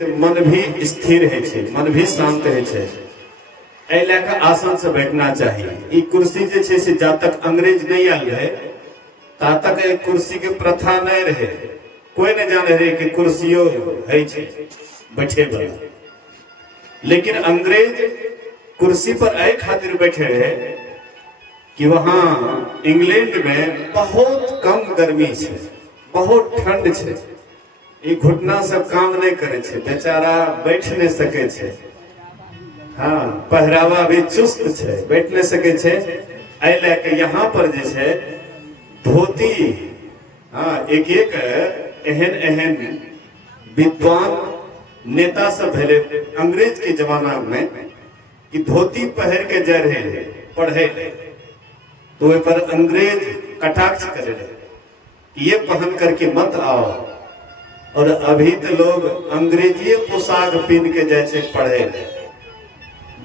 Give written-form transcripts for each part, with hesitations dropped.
मन भी स्थिर है, मन भी शांत है, लैके आसन से बैठना चाहिए। ई कुर्सी जे से जा तक अंग्रेज नहीं आल रहे ता तक एक कुर्सी के प्रथा नहीं रहे। कोई नहीं जाने रहे कि कुर्सियों है बैठे वाला, लेकिन अंग्रेज कुर्सी पर एक खातिर बैठे रहे कि वहां इंग्लैंड में बहुत कम गर्मी है, बहुत ठंड है, घुटना सब काम नहीं करे छे, बेचारा बैठ नहीं सके छे। हाँ, पहरावा भी चुस्त छे, बैठ नहीं सके छे। ऐ लेके यहाँ पर जे छे धोती, हाँ, एक एक एहन एहन विद्वान नेता सब भेले अंग्रेज के जमाना में कि धोती पहर के जा रहे पढ़े, तो वे पर अंग्रेज कटाक्ष करे रहे, ये पहन करके मत आओ। और अभी तो लोग अंग्रेजी पोशाक पहन के जैसे पढ़े।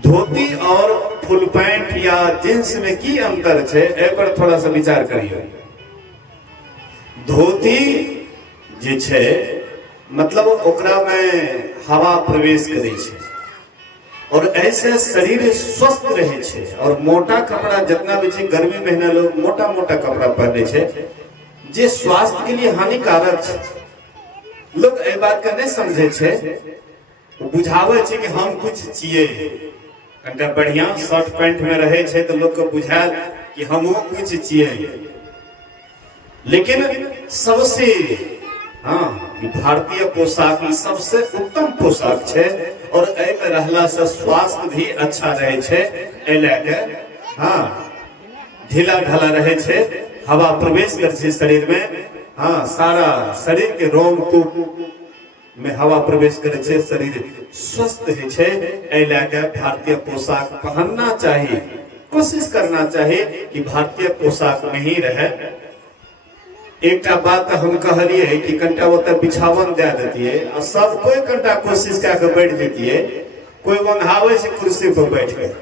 धोती और फुल पैंट या जींस में की अंतर है, ए पर थोड़ा सा विचार करिए। धोती जे छे मतलब ओकरा में हवा प्रवेश करे छे और ऐसे शरीर स्वस्थ रहे छे। और मोटा कपड़ा जितना भी छे, गर्मी महीना लोग मोटा मोटा कपड़ा पहने छे जे स्वास्थ्य के लिए हानिकारक है। लोग ए बात का नहीं समझे छे, बुझावे छे कि हम कुछ चाहिए, कटा बढ़िया शर्ट पैंट में रहे छे तो लोग को बुझाल कि हम कुछ चाहिए। लेकिन सबसे, हाँ, भारतीय पोशाक सबसे उत्तम पोशाक छे और ए में रहला से स्वास्थ्य भी अच्छा रहे छे। ए लेके, हाँ, ढीला ढाला रहे छे, हवा प्रवेश करे छे शरीर में। हाँ, सारा शरीर के रोमकूप में हवा प्रवेश करे छे, शरीर स्वस्थ है छे। ए लेके भारतीय पोशाक पहनना चाहिए, कोशिश करना चाहिए कि भारतीय पोशाक में ही रहे। एक बात हम कहलिए कि कंटा ओते बिछावन दे देतिए और सब कोई कंटा कोशिश करके बैठ जतिए। कोई वंघावे से कुर्सी पर बैठ गए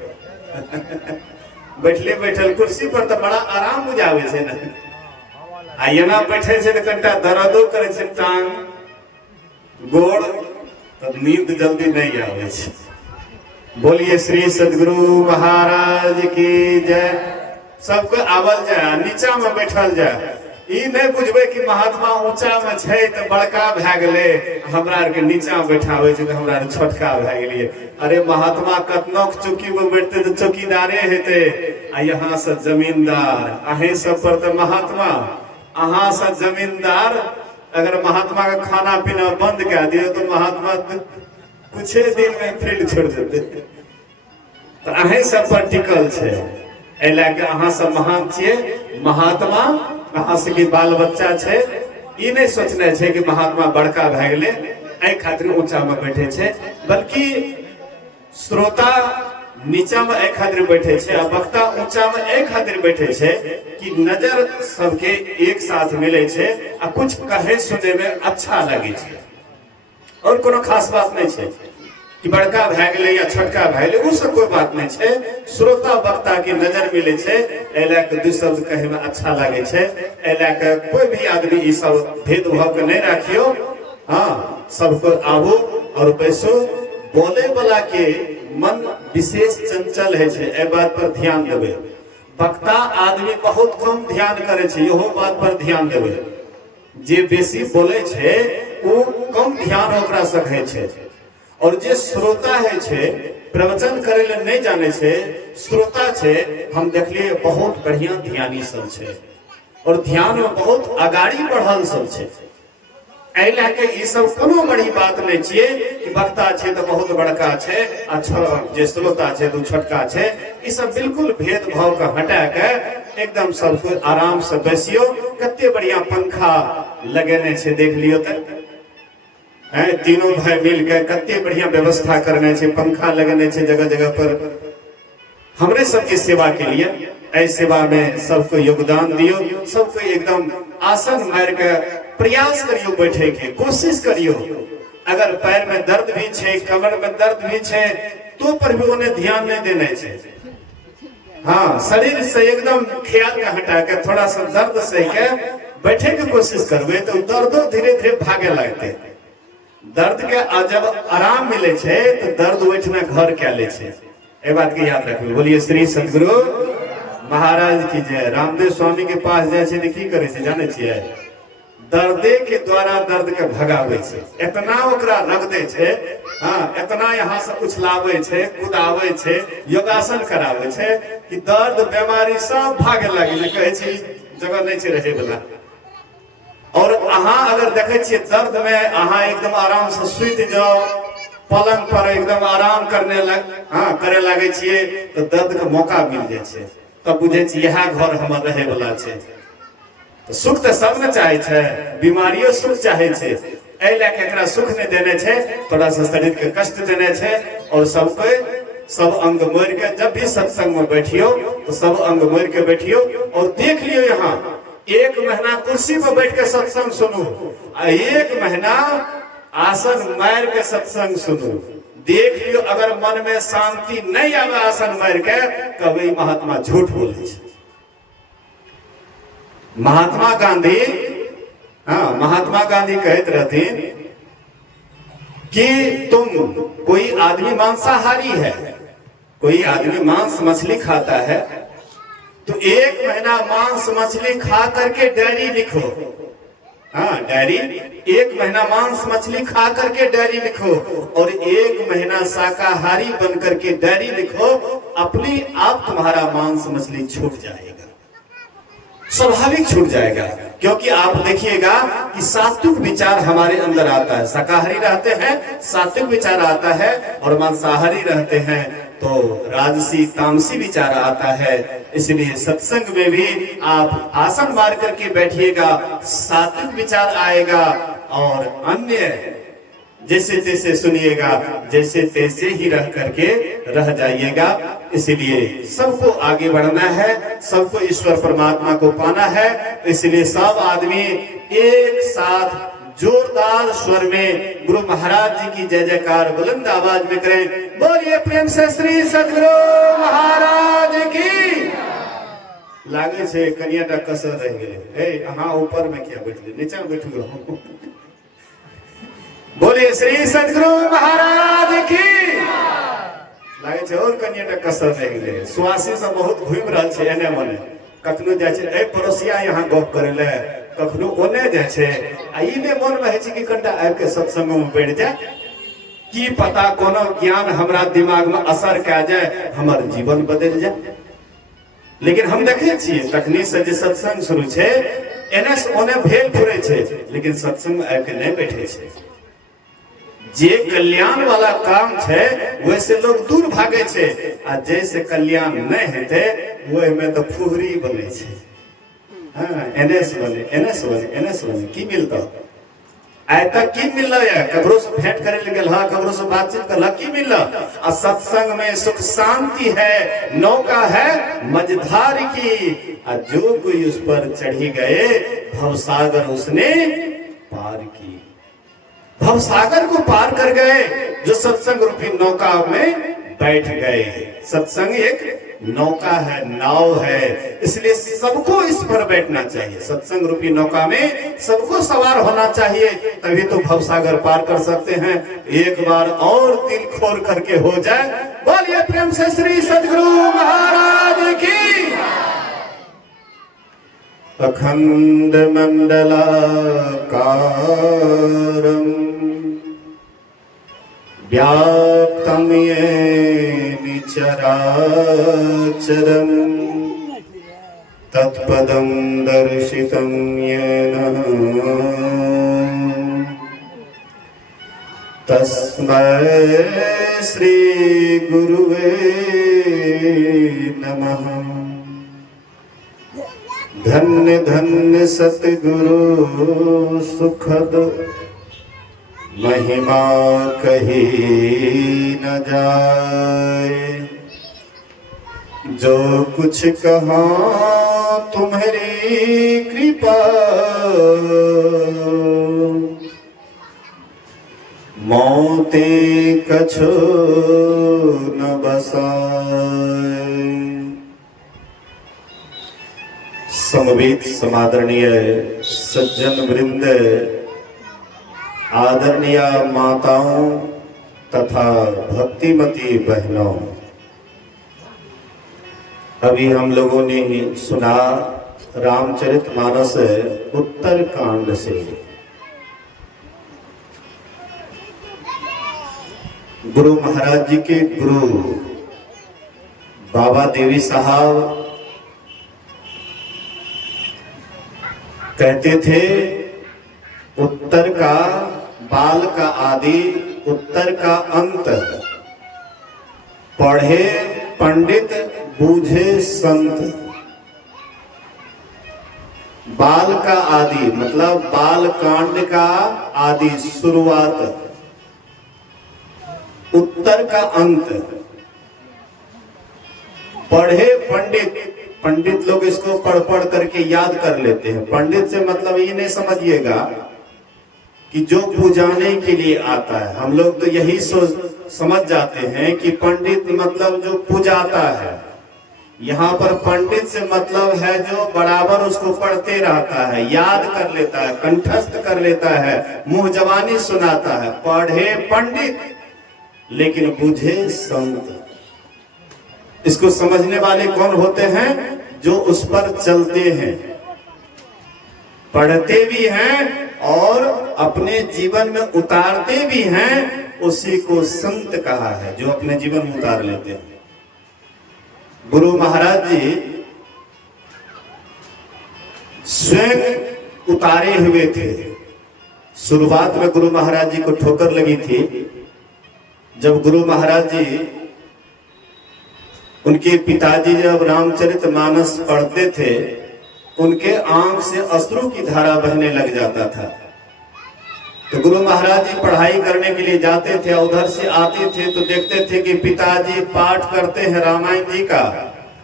बैठले बैठल कुर्सी पर तो बड़ा आराम बुझावे छे ना, आ एना बैठे छे तो कंटा दर्दो करे छे टांग गोड़, तब नींद जल्दी नहीं आवे छे। बोलिए श्री सदगुरु महाराज की जय। सबको आवल जाए, नीचा में बैठल जाए। ई नहीं बुझबे कि महात्मा ऊंचा में छे तो बड़का भए गेले, हमरा आर के नीचा बैठावे छे तो हमरा आर छोटका भए गेलिए। अरे महात्मा कतनो चौकी में बैठते तो चौकीदारे हेते, आ यहाँ से जमींदार। अहे सब पर तो महात्मा, अहाँ से जमींदार। अगर महात्मा का खाना पीना बंद कर दियो तो महात्मा कुछ दिन में फील्ड छोड़ देते। तो अहे सब पर टिकल छे, ए लेके अहाँ सब महान छिए। महात्मा अहाँ से की बाल बच्चा छे, ई नहीं सोचने छे कि महात्मा बड़का भए गेले ए खातिर ऊंचा में बैठे छे, बल्कि श्रोता नीचा में एक खातिर बैठे छे और वक्ता ऊंचा में एक खातिर बैठे छे कि नजर सबके एक साथ मिले छे आ कुछ कहे सुने में अच्छा लगे छे। और कोनो खास बात नहीं छे कि बड़का भए गेले या छोटका भए गेले, उ सब कोई बात नहीं छे। श्रोता वक्ता की नजर मिले छे, ए लेके दू शब्द कहे में अच्छा लगे छे। ए लेके कोई भी आदमी ई सब भेदभाव के नहीं राखियो। हाँ, सबको आबो और पैसो। बोले वाला के मन विशेष चंचल है छे, ए बात पर ध्यान देवे। वक्ता आदमी बहुत कम ध्यान करे छे, इहो बात पर ध्यान देवे। जे बेसी बोले छे वो कम ध्यान ओकरा सके छे। और जे श्रोता है छे, प्रवचन करे ले नहीं जाने छे, श्रोता छे, हम देखलिए बहुत बढ़िया ध्यानी सब छे और ध्यान में बहुत आगाड़ी बढ़ल सब छे। ए लेके ई सब कोनो बड़ी बात नहीं छिए कि वक्ता छे तो बहुत बड़का छे, अच्छा जे श्रोता छे तो छोटका छे। ई सब बिल्कुल भेदभाव का हटा के एकदम सबको आराम से बैसियो। कते बढ़िया पंखा लगेने छे, देख लियो त तीनों भाई मिल के कते बढ़िया व्यवस्था करने छे, पंखा लगने छे जगह जगह पर। हमरे सबकी सेवा के लिए ऐ सेवा में सबको योगदान दियो। सबको एकदम आसन मार के प्रयास करियो, बैठे के कोशिश करियो। अगर पैर में दर्द भी छे, कमर में दर्द भी छे, तो पर भी उन्हें ध्यान नहीं देने छे। हाँ, शरीर से एकदम ख्याल का हटा के थोड़ा सा दर्द सह के बैठे के कोशिश करबे तो दर्दो धीरे धीरे भागे लगते। दर्द के जब आराम मिले छे तो दर्द ओठना घर क्या ले छे। ए बात के याद रखिए। बोलिए श्री सदगुरु महाराज की जय। रामदेव स्वामी के पास जाए छे तो की करे छे जाने छिए, दर्दे के द्वारा दर्द के भगावे छे। इतना ओकरा रख दे छे, हाँ इतना यहाँ से उछलावे छे, कुदावे छे, योगासन करावे छे कि दर्द बीमारी सब भागे लगे। कहे छी जगह नहीं छे रहे वाला। और अहाँ अगर देखे छिए दर्द में अहाँ एकदम आराम से सुत जाओ, पलंग पर एकदम आराम करे लगे छिए तो दर्द के मौका मिल जाए छे। तब बुझे छी यह घर हमर रहे वाला छे। तो सुख तो सब ने चाहे छे, बीमारियों सुख चाहे छे। ए लेके एकरा सुख नहीं देने छे, थोड़ा सा शरीर के कष्ट देने छे। और सबको सब अंग मोड़ के जब भी सत्संग में बैठियो तो सब अंग मोड़ के बैठियो। और देख लियो यहाँ 1 महीना कुर्सी पर बैठ के सत्संग सुनो, 1 महीना आसन मार के सत्संग सुनो। देख लियो अगर मन में शांति नहीं आवे आसन मार के, कभी महात्मा झूठ बोले छे। महात्मा गांधी, हाँ महात्मा गांधी कहते रहते कि तुम कोई आदमी मांसाहारी है, कोई आदमी मांस मछली खाता है तो 1 महीना मांस मछली खा करके डायरी लिखो। हाँ डायरी, 1 महीना मांस मछली खा करके डायरी लिखो और 1 महीना शाकाहारी बन करके डायरी लिखो। अपने आप तुम्हारा मांस मछली छूट जाएगा, स्वाभाविक छूट जाएगा। क्योंकि आप देखिएगा कि सात्विक विचार हमारे अंदर आता है। शाकाहारी रहते हैं सात्विक विचार आता है, और मांसाहारी रहते हैं तो राजसी तामसी विचार आता है। इसलिए सत्संग में भी आप आसन मार करके बैठिएगा, सात्विक विचार आएगा। और अन्य जैसे तैसे सुनिएगा, जैसे तैसे ही रह करके रह जाइएगा। इसलिए सबको आगे बढ़ना है, सबको ईश्वर परमात्मा को पाना है। इसलिए सब आदमी एक साथ जोरदार स्वर में गुरु महाराज जी की जय जयकार बुलंद आवाज में करें। बोलिए प्रेम से श्री सदगुरु महाराज की। लागे से कनियाटा कसर रह गए। हाँ ऊपर में क्या बैठे, नीचे बैठू। बोलिए श्री सदगुरु महाराज की। लागे छे और कनियाटा कसर रह गए। सुआसी से बहुत घूम रहा छे एने मने। कखनो जाय छे ए पड़ोसिया यहाँ गप करे ले, कखनो ओने जाय छे। आ इने मन में है छे कि कनटा आबि के सत्संग में बैठ जाए, की पता कोनो ज्ञान हमरा दिमाग में असर कय जाए, हमर जीवन बदल जाए। लेकिन हम देखे छिए तखनी से जे सत्संग शुरू छे एने से ओने भेल फुरे छे, लेकिन सत्संग में आबि के नहीं बैठे छे। जे कल्याण वाला काम छे वैसे लोग दूर भागे छे, आ जैसे कल्याण नहीं हेते वो में तो फुहरी बने छे। हाँ एनएस बने, एनएस बने, एनएस बने। की मिलता आय तक की मिल रहा है? कबरों से भेंट करे लगे, हाँ कबरों से बातचीत कर की मिल रहा। और सत्संग में सुख शांति है, नौका है मझधार की। और जो कोई उस पर चढ़ी गए भवसागर उसने पार की। भवसागर को पार कर गए जो सत्संग रूपी नौका में बैठ गए। सत्संग एक नौका है, नाव है, इसलिए सबको इस पर बैठना चाहिए। सत्संग रूपी नौका में सबको सवार होना चाहिए, तभी तो भवसागर पार कर सकते हैं। एक बार और दिल खोल करके हो जाए। बोलिए प्रेम से श्री सदगुरु महाराज की। अखंड मंडलाकारं व्याप्तं येन चराचरं तत्पदं दर्शितं येन तस्मै श्री गुरुवे नमः। धन्य धन्य सतगुरु सुखद महिमा कही न जाए। जो कुछ कहा तुम्हारी कृपा मौते कछो न बसाए। समवेत समादरणीय सज्जन वृंद, आदरणीय माताओं तथा भक्तिमती बहनों, अभी हम लोगों ने सुना रामचरितमानस उत्तर कांड से। गुरु महाराज जी के गुरु बाबा देवी साहब कहते थे, उत्तर का बाल का आदि, उत्तर का अंत, पढ़े पंडित बूझे संत। बाल का आदि मतलब बाल कांड का आदि शुरुआत, उत्तर का अंत, पढ़े पंडित। पंडित लोग इसको पढ़ पढ़ करके याद कर लेते हैं। पंडित से मतलब ये नहीं समझिएगा कि जो पूजाने के लिए आता है। हम लोग तो यही समझ जाते हैं कि पंडित मतलब जो पूजाता है। यहाँ पर पंडित से मतलब है जो बराबर उसको पढ़ते रहता है, याद कर लेता है, कंठस्थ कर लेता है, मुंह जवानी सुनाता है। पढ़े पंडित लेकिन बूझे संत। इसको समझने वाले कौन होते हैं? जो उस पर चलते हैं, पढ़ते भी हैं और अपने जीवन में उतारते भी हैं। उसी को संत कहा है, जो अपने जीवन में उतार लेते हैं। गुरु महाराज जी स्वयं उतारे हुए थे। शुरुआत में गुरु महाराज जी को ठोकर लगी थी। जब गुरु महाराज जी, उनके पिताजी जब रामचरितमानस पढ़ते थे, उनके आंख से अश्रु की धारा बहने लग जाता था। तो गुरु महाराज जी पढ़ाई करने के लिए जाते थे, उधर से आते थे तो देखते थे कि पिताजी पाठ करते हैं रामायण जी का।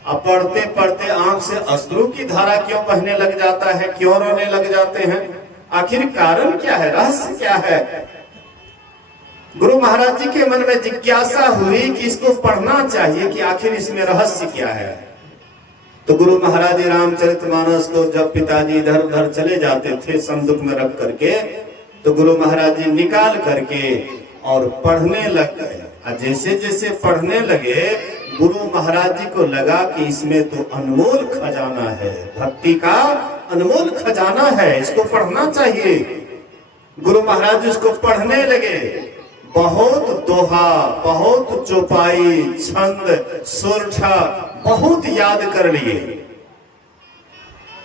अब पढ़ते पढ़ते आंख से अश्रु की धारा क्यों बहने लग जाता है, क्यों रोने लग जाते हैं? आखिर कारण क्या है, रहस्य क्या है? गुरु महाराज जी के मन में जिज्ञासा हुई कि इसको पढ़ना चाहिए कि आखिर इसमें रहस्य क्या है। तो गुरु महाराज जी रामचरितमानस को जब पिताजी इधर उधर चले जाते थे संदूक में रख करके, तो गुरु महाराज जी निकाल करके और पढ़ने लग गए। जैसे जैसे पढ़ने लगे, गुरु महाराज जी को लगा कि इसमें तो अनमोल खजाना है, भक्ति का अनमोल खजाना है, इसको पढ़ना चाहिए। गुरु महाराज जी इसको पढ़ने लगे। बहुत दोहा, बहुत चौपाई, छंद, सुरठा बहुत याद कर लिए।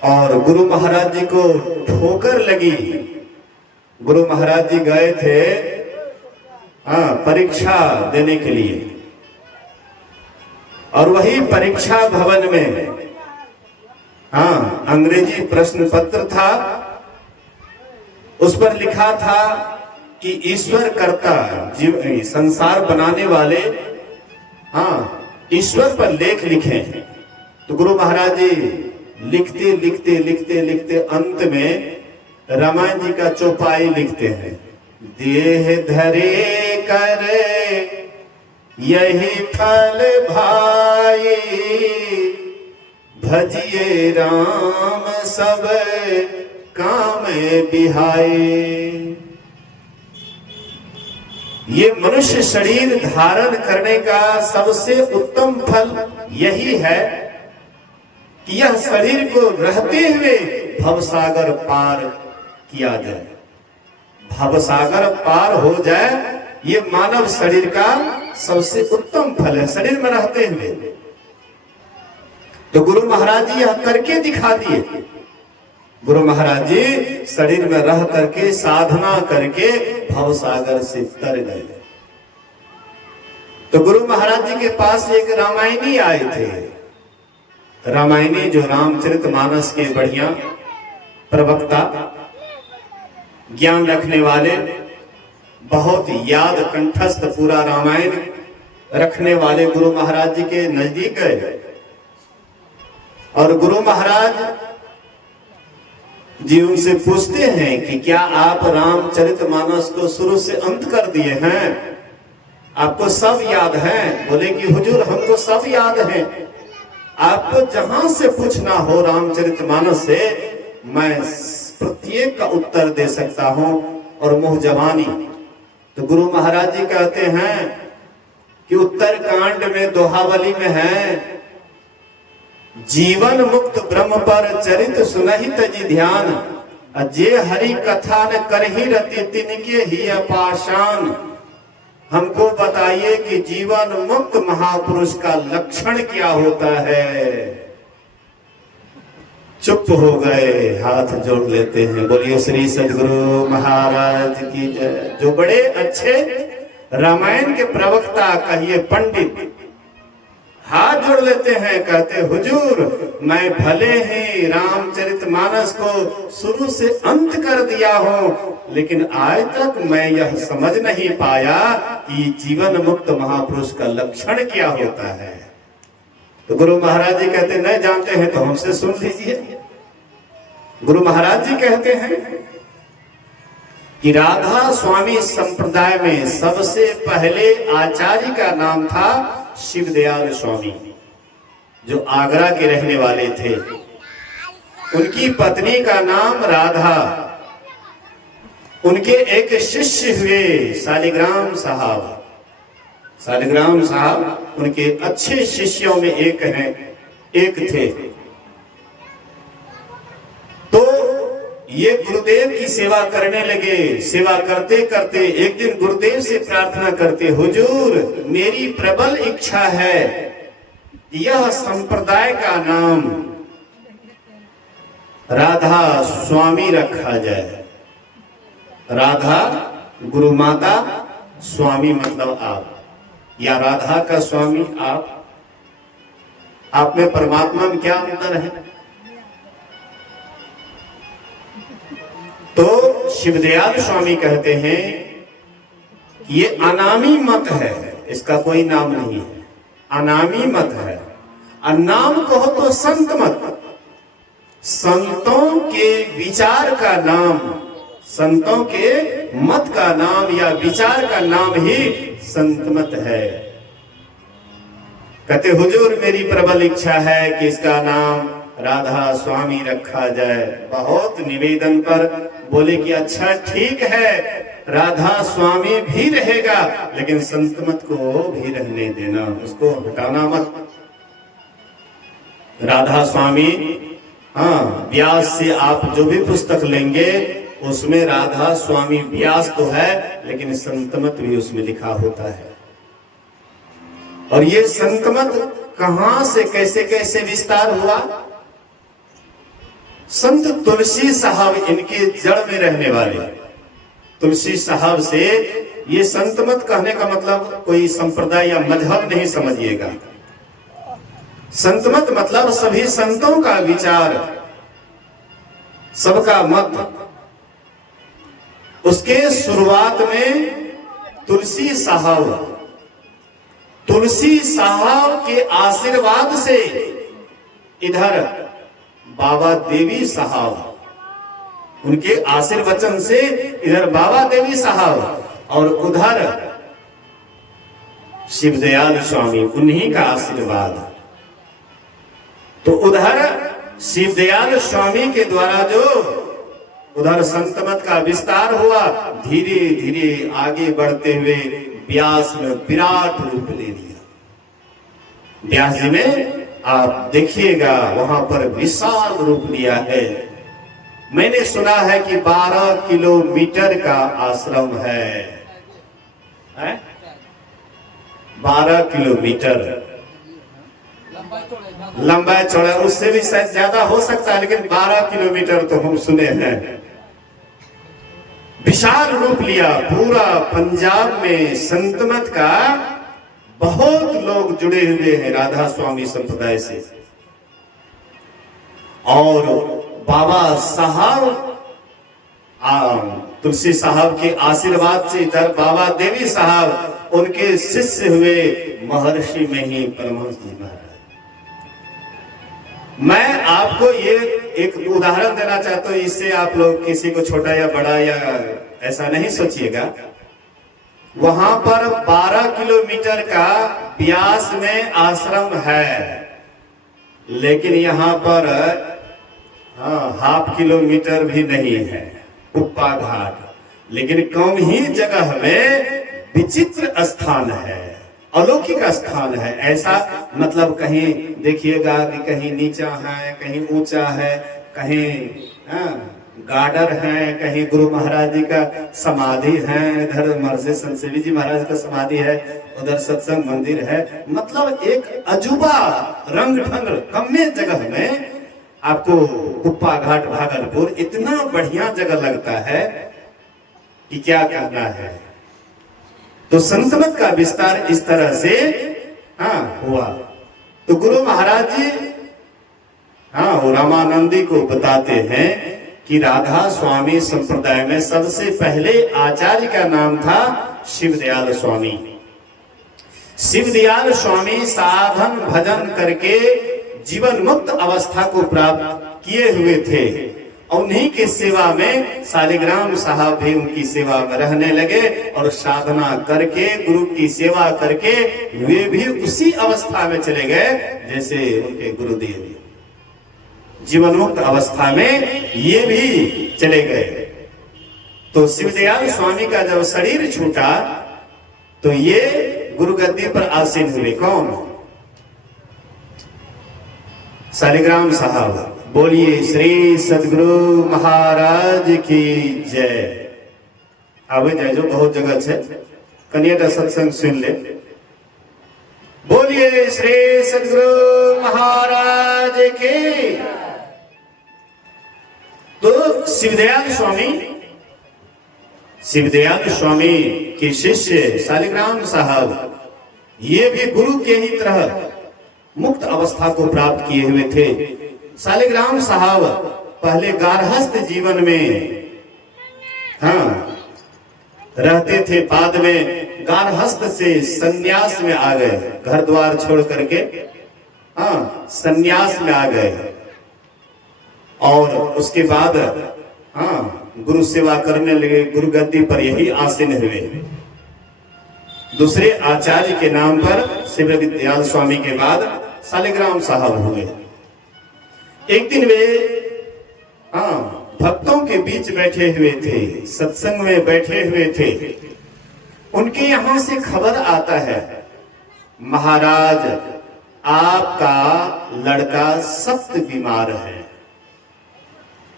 और गुरु महाराज जी को ठोकर लगी। गुरु महाराज जी गए थे परीक्षा देने के लिए, और वही परीक्षा भवन में अंग्रेजी प्रश्न पत्र था। उस पर लिखा था कि ईश्वर कर्ता, जीव संसार बनाने वाले ईश्वर पर लेख लिखे। तो गुरु महाराज जी लिखते लिखते लिखते लिखते अंत में रामायण जी का चौपाई लिखते हैं। देह धरे कर यही फल भाई, भजिए राम सब काम बिहाई। ये मनुष्य शरीर धारण करने का सबसे उत्तम फल यही है कि यह शरीर को रहते हुए भवसागर पार किया जाए, भवसागर पार हो जाए। ये मानव शरीर का सबसे उत्तम फल है, शरीर में रहते हुए। तो गुरु महाराज जी यह करके दिखा दिए। गुरु महाराज जी शरीर में रह करके साधना करके भवसागर से तर गए। तो गुरु महाराज जी के पास एक रामायणी आए थे। रामायणी जो रामचरितमानस के बढ़िया प्रवक्ता, ज्ञान रखने वाले, बहुत याद कंठस्थ पूरा रामायण रखने वाले गुरु महाराज जी के नजदीक गए। और गुरु महाराज जी उनसे पूछते हैं कि क्या आप रामचरितमानस को शुरू से अंत कर दिए हैं? आपको सब याद है? बोले कि हुजूर हमको सब याद है। आपको जहां से पूछना हो रामचरितमानस से, मैं प्रत्येक का उत्तर दे सकता हूं और मोह जवानी। तो गुरु महाराज जी कहते हैं कि उत्तर कांड में दोहावली में है, जीवन मुक्त ब्रह्म पर चरित सुनहि तजी ध्यान, जे हरि कथा न करही रति तिनके ही अपाशान। हमको बताइए कि जीवन मुक्त महापुरुष का लक्षण क्या होता है। चुप हो गए, हाथ जोड़ लेते हैं। बोलिए श्री सद्गुरु महाराज की जय। जो बड़े अच्छे रामायण के प्रवक्ता, कहिए पंडित, हाथ जोड़ लेते हैं, कहते हुजूर मैं भले ही रामचरितमानस को शुरू से अंत कर दिया हूं, लेकिन आज तक मैं यह समझ नहीं पाया कि जीवन मुक्त महापुरुष का लक्षण क्या होता है। तो गुरु महाराज जी कहते नहीं जानते हैं तो हमसे सुन लीजिए। गुरु महाराज जी कहते हैं कि राधा स्वामी संप्रदाय में सबसे पहले आचार्य का नाम था शिवदयाल स्वामी, जो आगरा के रहने वाले थे। उनकी पत्नी का नाम राधा। उनके एक शिष्य हुए शालिग्राम साहब। शालिग्राम साहब उनके अच्छे शिष्यों में एक थे। तो ये गुरुदेव की सेवा करने लगे। सेवा करते करते एक दिन गुरुदेव से प्रार्थना करते, हुजूर मेरी प्रबल इच्छा है यह संप्रदाय का नाम राधा स्वामी रखा जाए। राधा गुरु माता, स्वामी मतलब आप, या राधा का स्वामी आप में परमात्मा में क्या अंतर है? तो शिवदयाल स्वामी कहते हैं कि ये अनामी मत है, इसका कोई नाम नहीं है, अनामी मत है। नाम कहो तो संत मत, संतों के विचार का नाम, संतों के मत का नाम या विचार का नाम ही संत मत है। कहते हुजूर मेरी प्रबल इच्छा है कि इसका नाम राधा स्वामी रखा जाए। बहुत निवेदन पर बोले कि अच्छा ठीक है, राधा स्वामी भी रहेगा, लेकिन संत मत को भी रहने देना, उसको हटाना मत। राधा स्वामी, हाँ, व्यास से आप जो भी पुस्तक लेंगे उसमें राधा स्वामी व्यास तो है, लेकिन संतमत भी उसमें लिखा होता है। और ये संतमत कहां से कैसे कैसे विस्तार हुआ? संत तुलसी साहब इनके जड़ में रहने वाले, तुलसी साहब से, ये संतमत कहने का मतलब कोई संप्रदाय या मजहब नहीं समझिएगा। संतमत मतलब सभी संतों का विचार, सबका मत। उसके शुरुआत में तुलसी साहब के आशीर्वाद से इधर बाबा देवी साहब, उनके आशीर्वचन से इधर बाबा देवी साहब और उधर शिवदयाल स्वामी, उन्हीं का आशीर्वाद। तो उधर शिवदयाल स्वामी के द्वारा जो उधर संतमत का विस्तार हुआ, धीरे धीरे आगे बढ़ते हुए व्यास में विराट रूप ले लिया। व्यास जी में आप देखिएगा वहां पर विशाल रूप लिया है। मैंने सुना है कि 12 किलोमीटर का आश्रम है? 12 किलोमीटर लंबा चौड़ा, उससे भी शायद ज्यादा हो सकता है, लेकिन 12 किलोमीटर तो हम सुने हैं। विशाल रूप लिया। पूरा पंजाब में संतमत का बहुत लोग जुड़े हुए हैं राधा स्वामी संप्रदाय से। और बाबा साहब, तुलसी साहब के आशीर्वाद से इधर बाबा देवी साहब, उनके शिष्य हुए महर्षि में ही परमहंस जी महाराज। मैं आपको ये एक उदाहरण देना चाहता हूं, इससे आप लोग किसी को छोटा या बड़ा या ऐसा नहीं सोचिएगा। वहां पर 12 किलोमीटर का ब्यास में आश्रम है, लेकिन यहाँ पर ½ किलोमीटर भी नहीं है, कुप्पा घाट। लेकिन कम ही जगह में विचित्र स्थान है, अलौकिक स्थान है। ऐसा मतलब कहीं देखिएगा कि कहीं नीचा है, कहीं ऊंचा है, कहीं गार्डर है, कहीं गुरु महाराज जी का समाधि है, इधर महर्षि संत सेवी जी महाराज का समाधि है, उधर सत्संग मंदिर है। मतलब एक अजूबा रंग ढंग कम्मे जगह में आपको कुप्पा घाट भागलपुर इतना बढ़िया जगह लगता है कि क्या कहना है। तो संतमत का विस्तार इस तरह से हुआ। तो गुरु महाराज जी वो रामानंदी को बताते हैं कि राधा स्वामी संप्रदाय में सबसे पहले आचार्य का नाम था शिवदयाल स्वामी। शिवदयाल स्वामी साधन भजन करके जीवन मुक्त अवस्था को प्राप्त किए हुए थे। उन्हीं की सेवा में शालिग्राम साहब भी उनकी सेवा में रहने लगे और साधना करके गुरु की सेवा करके वे भी उसी अवस्था में चले गए जैसे उनके गुरुदेव। जीवन मुक्त अवस्था में ये भी चले गए। तो शिवदयाल स्वामी का जब शरीर छूटा तो ये गुरु गद्दी पर आसीन हुए। कौन? शालिग्राम साहब। बोलिए श्री सदगुरु महाराज की जय। आवे जाए जो बहुत जगह है, कनिया सत्संग सुन ले। बोलिए श्री सदगुरु महाराज की। तो शिवदयाल स्वामी के शिष्य शालिग्राम साहब ये भी गुरु के ही तरह मुक्त अवस्था को प्राप्त किए हुए थे। शालिग्राम साहब पहले गारहस्थ जीवन में रहते थे, बाद में गारहस्थ से संन्यास में आ गए। घर द्वार छोड़ करके संन्यास में आ गए और उसके बाद गुरु सेवा करने लगे। गुरु गद्दी पर यही आसीन हुए। दूसरे आचार्य के नाम पर शिवदयाल स्वामी के बाद शालिग्राम साहब हुए। एक दिन वे भक्तों के बीच बैठे हुए थे, सत्संग में बैठे हुए थे। उनके यहां से खबर आता है, महाराज आपका लड़का सख्त बीमार है।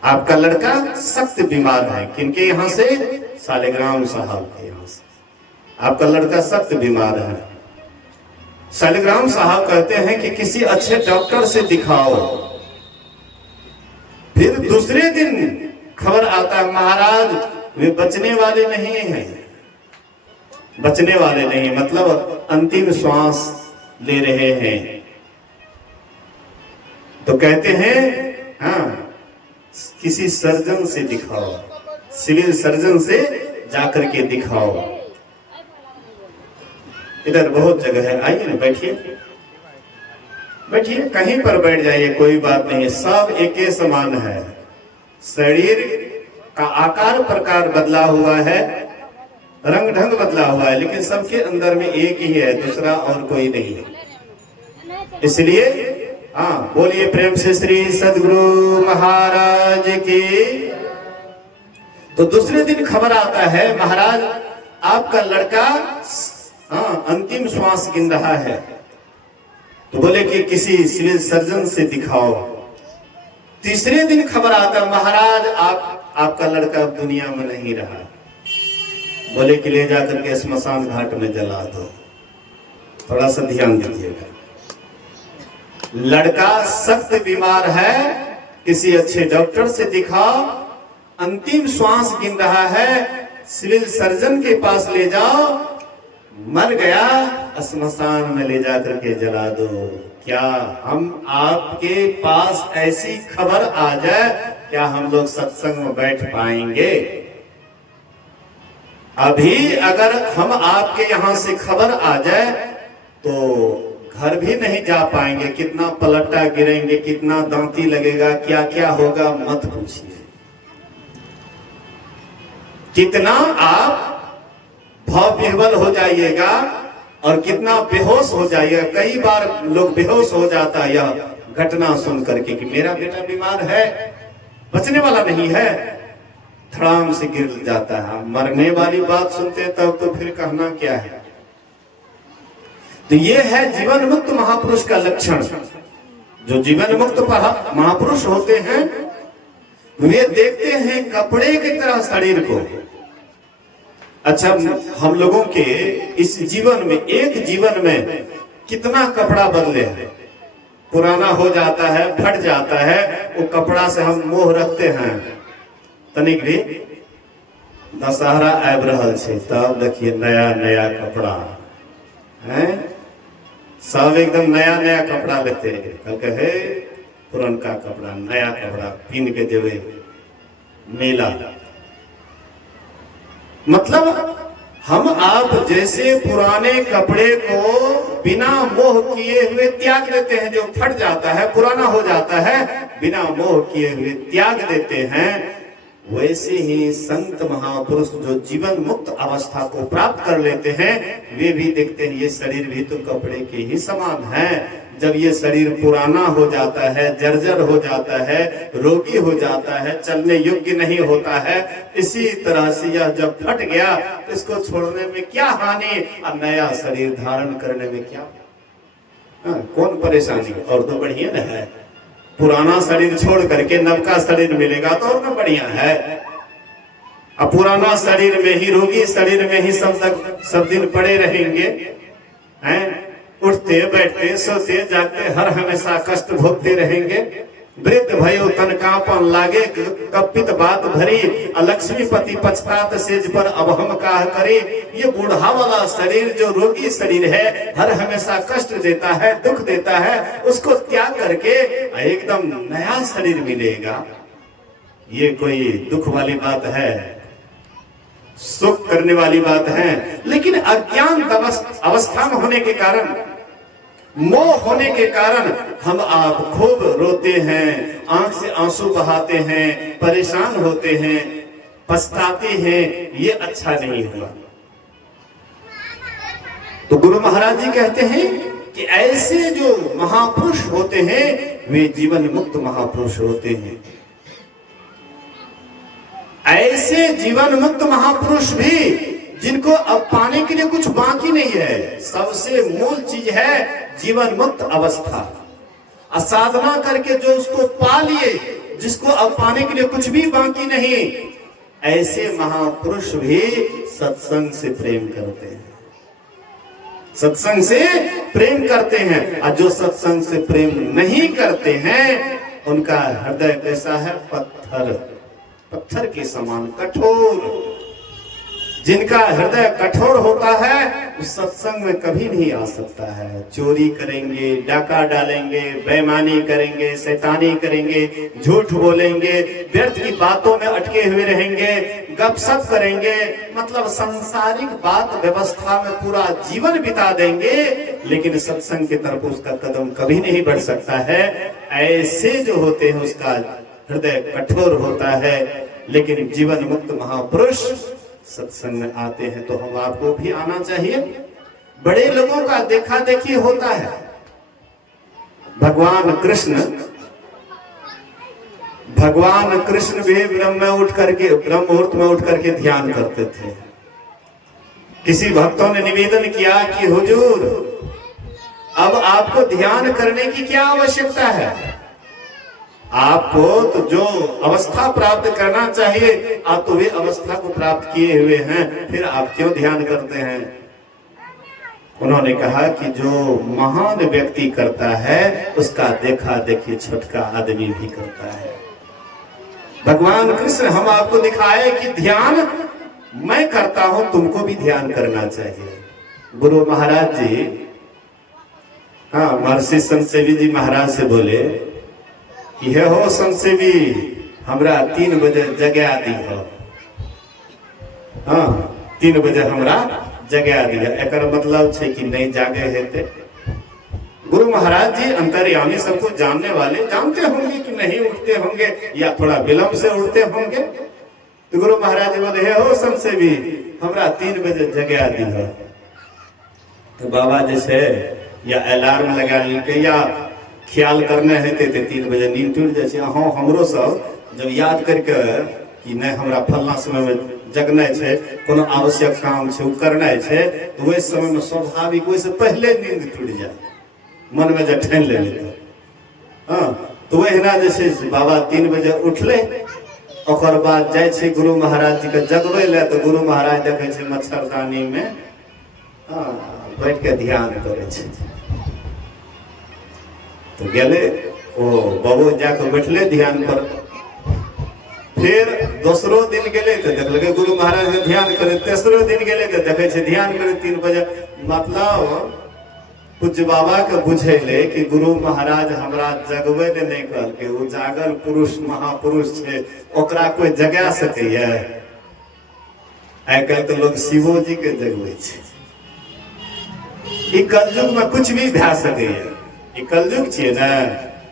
आपका लड़का सख्त बीमार है। किनके यहां से? शालिग्राम साहब के यहां से। आपका लड़का सख्त बीमार है। शालिग्राम साहब कहते हैं कि किसी अच्छे डॉक्टर से दिखाओ। फिर दूसरे दिन खबर आता है, महाराज वे बचने वाले नहीं हैं। बचने वाले नहीं मतलब अंतिम श्वास ले रहे हैं। तो कहते हैं किसी सर्जन से दिखाओ, सिविल सर्जन से जाकर के दिखाओ। इधर बहुत जगह है, आइए ना, बैठिए बैठिए, कहीं पर बैठ जाइए, कोई बात नहीं। सब एक ही समान है। शरीर का आकार प्रकार बदला हुआ है, रंग ढंग बदला हुआ है, लेकिन सबके अंदर में एक ही है, दूसरा और कोई नहीं है। इसलिए बोलिए प्रेम से श्री सदगुरु महाराज की। तो दूसरे दिन खबर आता है, महाराज आपका लड़का अंतिम श्वास गिन रहा है। तो बोले कि किसी सिविल सर्जन से दिखाओ। तीसरे दिन खबर आता, महाराज आपका लड़का दुनिया में नहीं रहा। बोले कि ले जाकर के स्मशान घाट में जला दो। थोड़ा सा ध्यान दीजिएगा। लड़का सख्त बीमार है, किसी अच्छे डॉक्टर से दिखाओ। अंतिम श्वास गिन रहा है, सिविल सर्जन के पास ले जाओ। मर गया, स्मशान में ले जाकर के जला दो। क्या हम आपके पास ऐसी खबर आ जाए, क्या हम लोग सत्संग में बैठ पाएंगे? अभी अगर हम आपके यहां से खबर आ जाए तो घर भी नहीं जा पाएंगे। कितना पलटा गिरेंगे, कितना दांती लगेगा, क्या क्या होगा मत पूछिए। कितना आप भाव विह्वल हो जाइएगा और कितना बेहोश हो जाइएगा। कई बार लोग बेहोश हो जाता है यह घटना सुन करके कि मेरा बेटा बीमार है, बचने वाला नहीं है। धड़ाम से गिर जाता है। मरने वाली बात सुनते हैं तब तो फिर कहना क्या है। तो ये है जीवन मुक्त महापुरुष का लक्षण। जो जीवन मुक्त महापुरुष होते हैं वे देखते हैं कपड़े की तरह शरीर को। अच्छा, हम लोगों के इस जीवन में, एक जीवन में कितना कपड़ा बदले हैं। पुराना हो जाता है, फट जाता है, वो कपड़ा से हम मोह रखते हैं। तनिक भी दशहरा आबि रहल छै तब देखिए नया नया कपड़ा है, सब एकदम नया नया कपड़ा लेते हैं। कहते हे पुरनका कपड़ा, नया कपड़ा पहन के जेबे मेला। मतलब हम आप जैसे पुराने कपड़े को बिना मोह किए हुए त्याग देते हैं। जो फट जाता है, पुराना हो जाता है, बिना मोह किए हुए त्याग देते हैं। वैसे ही संत महापुरुष जो जीवन मुक्त अवस्था को प्राप्त कर लेते हैं वे भी देखते हैं ये शरीर भी तो कपड़े के ही समान है। जब ये शरीर पुराना हो जाता है, जर्जर हो जाता है, रोगी हो जाता है, चलने योग्य नहीं होता है, इसी तरह से यह जब फट गया तो इसको छोड़ने में क्या हानि और नया शरीर धारण करने में क्या कौन परेशानी। और तो बढ़िया न है, पुराना शरीर छोड़ करके नवका शरीर मिलेगा तो और ना बढ़िया है। अब पुराना शरीर में ही, रोगी शरीर में ही सब दिन पड़े रहेंगे हैं, उठते बैठते सोते जागते हर हमेशा कष्ट भोगते रहेंगे। वृद्ध भयो तन कांपन लागे, कपित बात भरी, लक्ष्मीपति पछतात सेज पर अब हम काह करे। ये बूढ़ा वाला शरीर जो रोगी शरीर है, हर हमेशा कष्ट देता है, दुख देता है, उसको त्याग करके एकदम नया शरीर मिलेगा। ये कोई दुख वाली बात है, सुख करने वाली बात है। लेकिन अज्ञान अवस्था में होने के कारण, मोह होने के कारण हम आप खूब रोते हैं, आंख से आंसू बहाते हैं, परेशान होते हैं, पछताते हैं। ये अच्छा नहीं हुआ। तो गुरु महाराज जी कहते हैं कि ऐसे जो महापुरुष होते हैं वे जीवन मुक्त महापुरुष होते हैं। ऐसे जीवन मुक्त महापुरुष भी जिनको अब पाने के लिए कुछ बाकी नहीं है। सबसे मूल चीज है जीवन मुक्त अवस्था। साधना करके जो उसको पा लिए, जिसको अब पाने के लिए कुछ भी बाकी नहीं, ऐसे महापुरुष भी सत्संग से प्रेम करते हैं, सत्संग से प्रेम करते हैं। और जो सत्संग से प्रेम नहीं करते हैं उनका हृदय कैसा है? पत्थर के समान कठोर। जिनका हृदय कठोर होता है उस सत्संग में कभी नहीं आ सकता है। चोरी करेंगे, डाका डालेंगे, बेईमानी करेंगे, शैतानी करेंगे, झूठ बोलेंगे, व्यर्थ की बातों में अटके हुए रहेंगे, गपशप करेंगे, मतलब सांसारिक बात व्यवस्था में पूरा जीवन बिता देंगे, लेकिन सत्संग की तरफ उसका कदम कभी नहीं बढ़ सकता है। ऐसे जो होते हैं उसका हृदय कठोर होता है। लेकिन जीवन मुक्त महापुरुष सत्संग में आते हैं तो हम आपको भी आना चाहिए। बड़े लोगों का देखा देखी होता है। भगवान कृष्ण भी ब्रह्म मुहूर्त में उठ करके ध्यान करते थे। किसी भक्तों ने निवेदन किया कि हुजूर अब आपको ध्यान करने की क्या आवश्यकता है? आपको तो जो अवस्था प्राप्त करना चाहिए आप तो वे अवस्था को प्राप्त किए हुए हैं, फिर आप क्यों ध्यान करते हैं? उन्होंने कहा कि जो महान व्यक्ति करता है उसका देखा देखी छोटका आदमी भी करता है। भगवान कृष्ण हम आपको दिखाए कि ध्यान मैं करता हूं, तुमको भी ध्यान करना चाहिए। गुरु महाराज जी महर्षि संत सेवी जी महाराज से बोले कि हे हो संत सेवी, हमरा 3 बजे जगा दी हो। 3 बजे हमरा जगा दिया। एक मतलब है कि नहीं जागे हेते। गुरु महाराज जी अंतर्यामी सबको जानने वाले, जानते होंगे कि नहीं उठते होंगे या थोड़ा विलंब से उठते होंगे। तो गुरु महाराज जी बोले हे हो संत सेवी, हमरा 3 बजे जगा दी हो। तो बाबा जैसे या अलार्म लगा लेके या ख्याल करने हेते तो 3 बजे नींद टूट जाए। हाँ, हमरो सब जब याद करके कि नहीं हमरा फलना समय में जगनाइ छै, कोनो आवश्यक काम छै, वो करनाइ छै, तो वही समय में स्वाभाविक वैसे पहले नींद टूट जाए, मन में जब ठानि लेबै तो वहीना जे छै से बाबा 3 बजे उठले, ओकर बाद जाइ छै गुरु महाराज जी के जगबै ले, तो गुरु महाराज देखै छै मच्छरदानी में बैठ के ध्यान करे छै। तो गेले ओ बाबू जाके बैठले ध्यान पर। फिर दोसरो दिन गेले तो देखलकै गुरु महाराज के ध्यान करे, तेसरो दिन गेले तो देखे छै ध्यान करे 3 बजे। मतलब पूज्य बाबा के बुझेले कि गुरु महाराज हमरा जगबै ले नहीं कहलकै, वो जागल पुरुष महापुरुष छै, ओकरा कोई जगा सकैया? आइ काल्हि तो लोग शिवो जी के जगबै छै। ई कलयुग में कुछ भी भै सकैया, ई कलयुग छियै ने,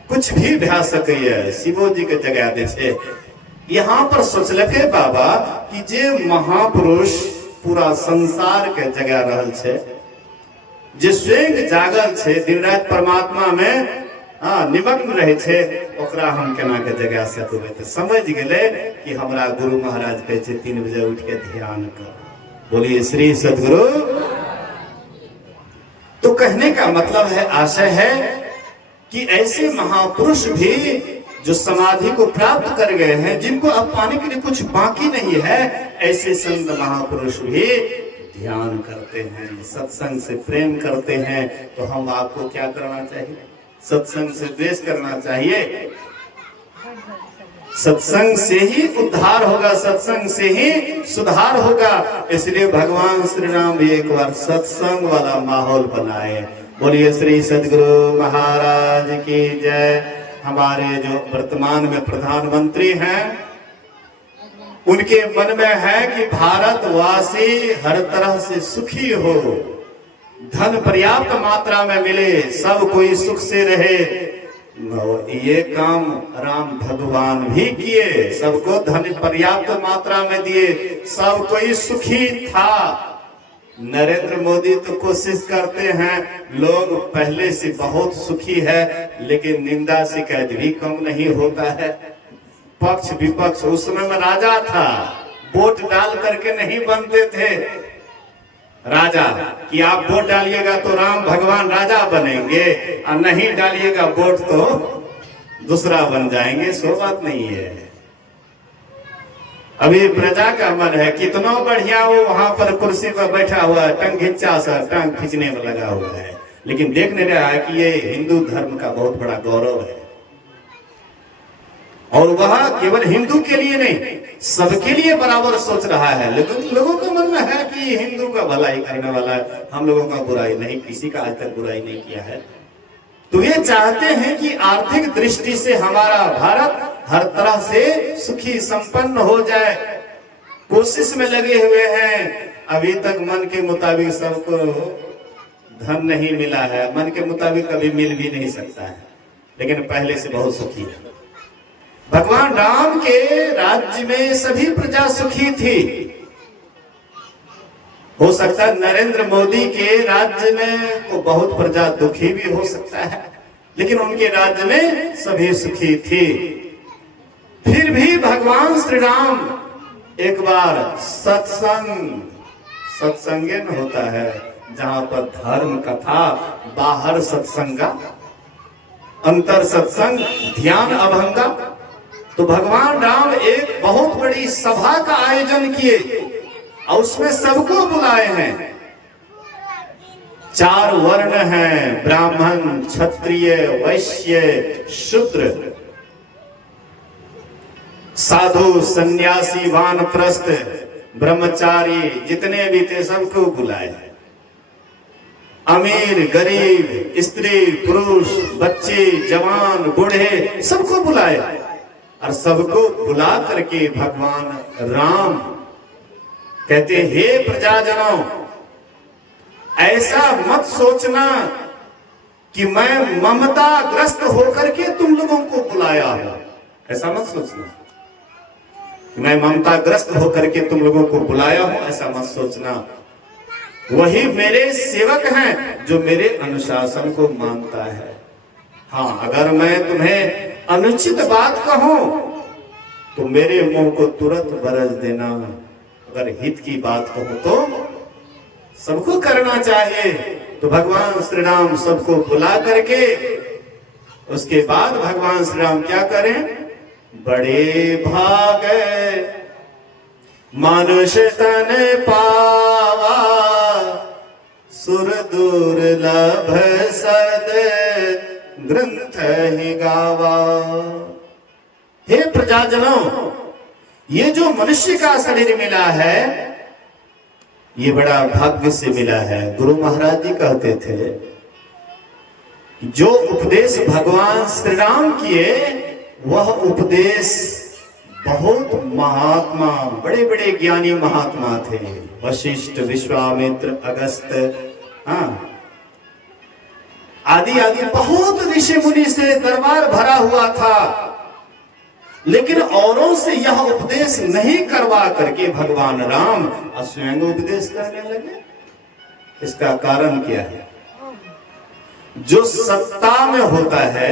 कुछ भी भै सकैया, शिवो जी के जगा दै छै। यहाँ पर सोचलकै बाबा कि जे महापुरुष पूरा संसार के जगा रहल छै, जे स्वयं जागल छै, दिन रात परमात्मा में निमग्न रहे छै, ओकरा हम केना के जगा सकबै? तो समझ गेले कि हमरा गुरु महाराज कहै छै 3 बजे उठ के ध्यान कर। बोलिए श्री सद्गुरु। तो कहने का मतलब है, आशय है कि ऐसे महापुरुष भी जो समाधि को प्राप्त कर गए हैं, जिनको अब पाने के लिए कुछ बाकी नहीं है, ऐसे संत महापुरुष भी ध्यान करते हैं, सत्संग से प्रेम करते हैं। तो हम आपको क्या करना चाहिए? सत्संग से द्वेष करना चाहिए? सत्संग से ही उद्धार होगा, सत्संग से ही सुधार होगा। इसलिए भगवान श्री राम भी एक बार सत्संग वाला माहौल बनाए। बोलिए श्री सद्गुरु महाराज की जय। हमारे जो वर्तमान में प्रधानमंत्री हैं, उनके मन में है कि भारतवासी हर तरह से सुखी हो, धन पर्याप्त मात्रा में मिले, सब कोई सुख से रहे। ये काम राम भगवान भी किए, सबको धन पर्याप्त मात्रा में दिए, सब कोई सुखी था। नरेंद्र मोदी तो कोशिश करते हैं, लोग पहले से बहुत सुखी है, लेकिन निंदा शिकायत भी कम नहीं होता है। पक्ष विपक्ष उस समय में राजा था, वोट डाल करके नहीं बनते थे राजा, कि आप वोट डालिएगा तो राम भगवान राजा बनेंगे, और नहीं डालिएगा वोट तो दूसरा बन जाएंगे। सो बात नहीं है। अभी प्रजा का मन है, कितना बढ़िया वो वहां पर कुर्सी पर बैठा हुआ है, टंग खिंचा सा टंग खींचने में लगा हुआ है, लेकिन देख नहीं रहा है कि ये हिंदू धर्म का बहुत बड़ा गौरव है। और वह केवल हिंदू के लिए नहीं, सबके लिए बराबर सोच रहा है। लेकिन लोगों के मन में है कि हिंदू का भलाई करने वाला है, हम लोगों का बुराई नहीं, किसी का आज तक बुराई नहीं किया है। तो ये चाहते हैं कि आर्थिक दृष्टि से हमारा भारत हर तरह से सुखी संपन्न हो जाए, कोशिश में लगे हुए हैं। अभी तक मन के मुताबिक सबको धन नहीं मिला है, मन के मुताबिक कभी मिल भी नहीं सकता है, लेकिन पहले से बहुत सुखी है। भगवान राम के राज्य में सभी प्रजा सुखी थी। हो सकता है नरेंद्र मोदी के राज्य में तो बहुत प्रजा दुखी भी हो सकता है, लेकिन उनके राज्य में सभी सुखी थी। फिर भी भगवान श्री राम एक बार सत्संगन होता है, जहां पर धर्म कथा, बाहर सत्संगा, अंतर सत्संग, ध्यान अभंगा। तो भगवान राम एक बहुत बड़ी सभा का आयोजन किए और उसमें सबको बुलाए हैं। 4 वर्ण हैं, ब्राह्मण, क्षत्रिय, वैश्य, शूद्र, साधु, सन्यासी, वानप्रस्थ, ब्रह्मचारी, जितने भी थे सबको बुलाए। अमीर, गरीब, स्त्री, पुरुष, बच्चे, जवान, बूढ़े, सबको बुलाए। और सबको बुला करके भगवान राम कहते, हे प्रजाजनों, ऐसा मत सोचना कि मैं ममताग्रस्त होकर के तुम लोगों को बुलाया हूं। ऐसा मत सोचना कि मैं ममताग्रस्त होकर के तुम लोगों को बुलाया हूं, ऐसा मत सोचना। वही मेरे सेवक हैं जो मेरे अनुशासन को मानता है। हाँ, अगर मैं तुम्हें अनुचित बात कहूं तो मेरे मुंह को तुरंत बरस देना। अगर हित की बात कहो तो सबको करना चाहिए। तो भगवान श्री राम सबको बुला करके उसके बाद भगवान श्री राम क्या करें, बड़े भाग मनुष्य तन पावा, सुर दुर्लभ सद ग्रंथ ही गावा। हे प्रजाजनों, ये जो मनुष्य का शरीर मिला है ये बड़ा भाग्य से मिला है। गुरु महाराज जी कहते थे जो उपदेश भगवान श्री राम किए वह उपदेश बहुत महात्मा, बड़े बड़े ज्ञानी महात्मा थे। वशिष्ठ, विश्वामित्र, अगस्त, आदि आदि बहुत ऋषि मुनि से दरबार भरा हुआ था, लेकिन औरों से यह उपदेश नहीं करवा करके भगवान राम स्वयं उपदेश करने लगे। इसका कारण क्या है? जो सत्ता में होता है,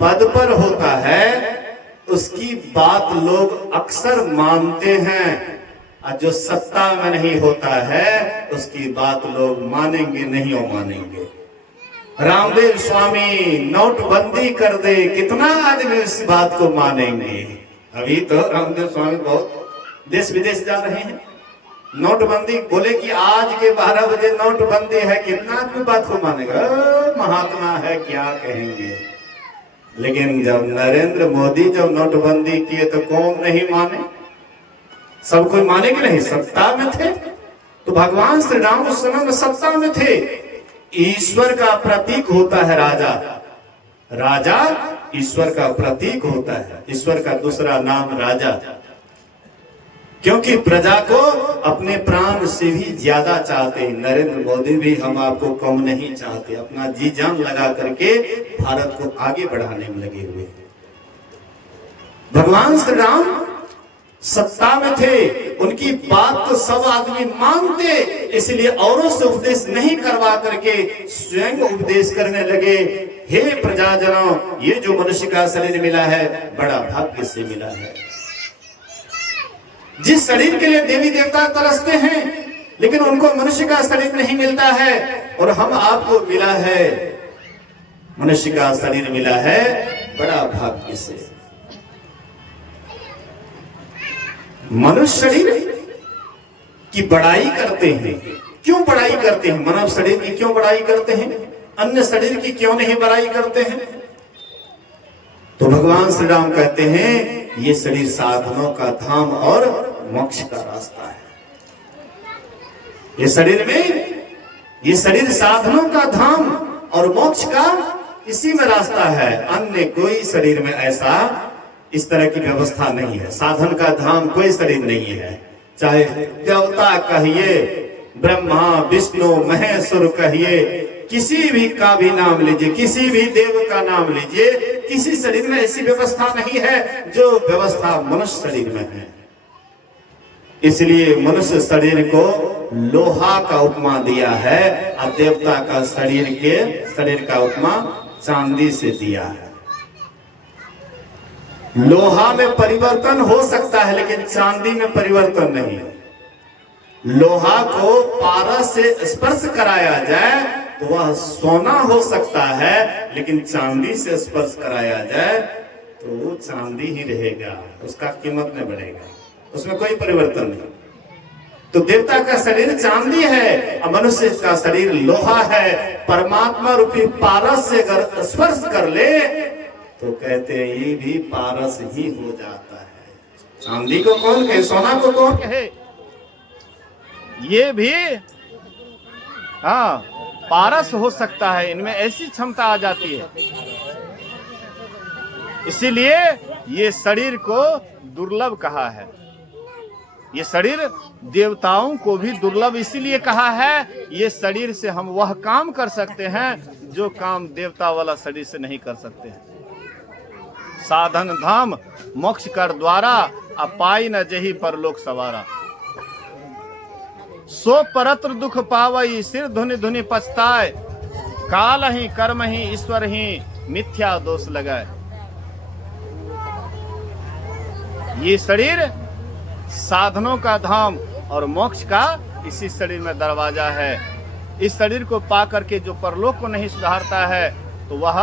पद पर होता है, उसकी बात लोग अक्सर मानते हैं, और जो सत्ता में नहीं होता है उसकी बात लोग मानेंगे नहीं और मानेंगे। रामदेव स्वामी नोटबंदी कर दे, कितना आदमी इस बात को मानेंगे? अभी तो रामदेव स्वामी बहुत देश विदेश जा रहे हैं। नोटबंदी बोले कि आज के 12 बजे नोटबंदी है, कितना आदमी बात को मानेगा? महात्मा है क्या कहेंगे। लेकिन जब नरेंद्र मोदी जब नोटबंदी किए तो कौन नहीं माने? सब कोई माने कि नहीं? सत्ता में थे। तो भगवान श्री राम उस समय में सत्ता में थे। ईश्वर का प्रतीक होता है राजा, राजा ईश्वर का प्रतीक होता है। ईश्वर का दूसरा नाम राजा, क्योंकि प्रजा को अपने प्राण से भी ज्यादा चाहते हैं। नरेंद्र मोदी भी हम आपको कम नहीं चाहते, अपना जी जान लगा करके भारत को आगे बढ़ाने में लगे हुए। भगवान श्री राम सत्ता में थे, उनकी बात को सब आदमी मानते, इसलिए औरों से उपदेश नहीं करवा करके स्वयं उपदेश करने लगे। हे प्रजाजनों, ये जो मनुष्य का शरीर मिला है बड़ा भाग्य से मिला है। जिस शरीर के लिए देवी देवता तरसते हैं, लेकिन उनको मनुष्य का शरीर नहीं मिलता है, और हम आपको मिला है, मनुष्य का शरीर मिला है बड़ा भाग्य से। मनुष्य शरीर की बड़ाई करते हैं। क्यों बड़ाई करते हैं? मानव शरीर की क्यों बड़ाई करते हैं? अन्य शरीर की क्यों नहीं बड़ाई करते हैं? तो भगवान श्री राम कहते हैं ये शरीर साधनों का धाम और मोक्ष का रास्ता है। ये शरीर में, ये शरीर साधनों का धाम और मोक्ष का इसी में रास्ता है। अन्य कोई शरीर में ऐसा इस तरह की व्यवस्था नहीं है। साधन का धाम कोई शरीर नहीं है। चाहे देवता कहिए, ब्रह्मा विष्णु महेश्वर कहिए, किसी भी का भी नाम लीजिए, किसी भी देव का नाम लीजिए, किसी शरीर में ऐसी व्यवस्था नहीं है जो व्यवस्था मनुष्य शरीर में है। इसलिए मनुष्य शरीर को लोहा का उपमा दिया है, और देवता का शरीर का उपमा चांदी से दिया है। लोहा में परिवर्तन हो सकता है, लेकिन चांदी में परिवर्तन नहीं। लोहा को पारस से स्पर्श कराया जाए तो वह सोना हो सकता है, लेकिन चांदी से स्पर्श कराया जाए तो वो चांदी ही रहेगा, उसका कीमत नहीं बढ़ेगा, उसमें कोई परिवर्तन नहीं। तो देवता का शरीर चांदी है और मनुष्य का शरीर लोहा है। परमात्मा रूपी पारस से अगर स्पर्श कर ले तो कहते हैं ये भी पारस ही हो जाता है। चांदी को कौन कहे, सोना को कौन कहे? ये भी पारस हो सकता है, इनमें ऐसी क्षमता आ जाती है। इसीलिए ये शरीर को दुर्लभ कहा है। ये शरीर देवताओं को भी दुर्लभ इसीलिए कहा है, ये शरीर से हम वह काम कर सकते हैं जो काम देवता वाला शरीर से नहीं कर सकते हैं। साधन धाम मोक्ष कर द्वारा, अपाई न जही परलोक सवारा। सो परत्र दुख पावई, सिर धुनि धुनि पछताए, काल ही कर्म ही ईश्वर ही मिथ्या दोष लगाए। ये शरीर साधनों का धाम और मोक्ष का इसी शरीर में दरवाजा है। इस शरीर को पा करके जो परलोक को नहीं सुधारता है तो वह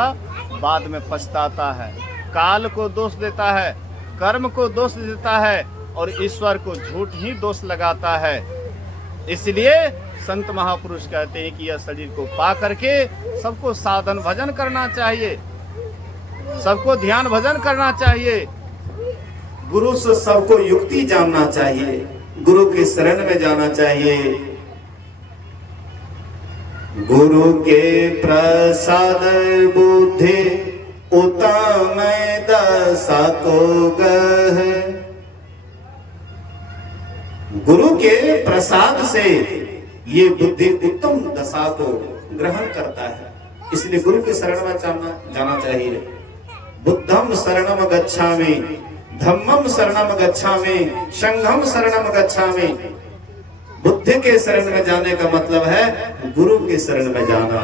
बाद में पछताता है, काल को दोष देता है, कर्म को दोष देता है और ईश्वर को झूठ ही दोष लगाता है। इसलिए संत महापुरुष कहते हैं कि यह शरीर को पा करके सबको साधन भजन करना चाहिए, सबको ध्यान भजन करना चाहिए। गुरु से सबको युक्ति जानना चाहिए, गुरु के शरण में जाना चाहिए। गुरु के प्रसाद बुद्धि उत्तम दशा को गह। गुरु के प्रसाद से ये बुद्धि उत्तम दशा को ग्रहण करता है, इसलिए गुरु के शरण में जाना चाहिए। बुद्धम शरणम गच्छामि, धम्मम शरणम गच्छामि, संघम शरणम गच्छामि। बुद्धि के शरण में जाने का मतलब है गुरु के शरण में जाना।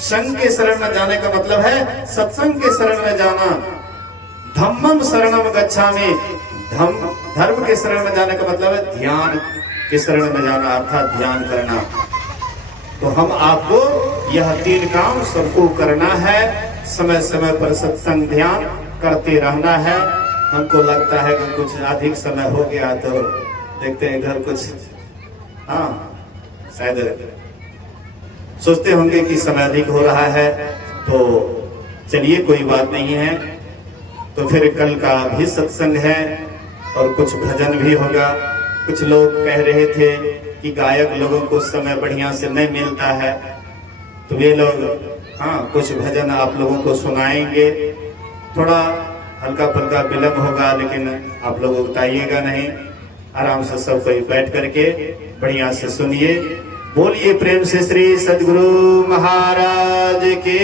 संघ के शरण में जाने का मतलब है सत्संग के शरण में जाना। धम्मम शरणम गच्छामि, धर्म के शरण में जाने का मतलब है ध्यान के शरण में जाना, अर्थात ध्यान करना। तो हम आपको यह 3 काम सबको करना है, समय समय पर सत्संग ध्यान करते रहना है। हमको लगता है कि कुछ अधिक समय हो गया तो देखते हैं इधर कुछ, शायद सोचते होंगे कि समय अधिक हो रहा है, तो चलिए कोई बात नहीं है। तो फिर कल का भी सत्संग है और कुछ भजन भी होगा। कुछ लोग कह रहे थे कि गायक लोगों को समय बढ़िया से नहीं मिलता है, तो वे लोग कुछ भजन आप लोगों को सुनाएंगे। थोड़ा हल्का फुल्का विलम्ब होगा, लेकिन आप लोग उताइएगा नहीं, आराम से सब कोई बैठ करके बढ़िया से सुनिए। बोलिए प्रेम से श्री सद्गुरु महाराज के।